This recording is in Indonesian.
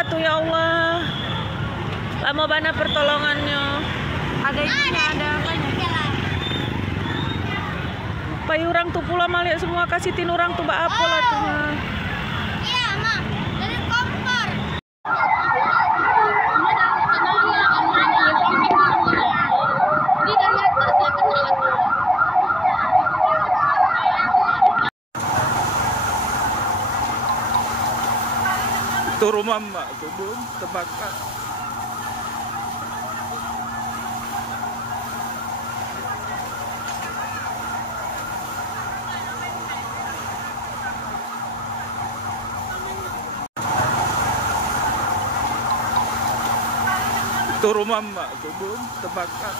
pula tuh ya Allah. Lama bana pertolongannya. Ada ininya, ada apanya. Bayi orang tuh pula malik semua kasih tin orang tuh bak apa lah tuh. Iya, Ma. Dari kompor. Itu rumah Mbak, tuh belum terbakar. Itu rumah Mbak, tuh belum terbakar.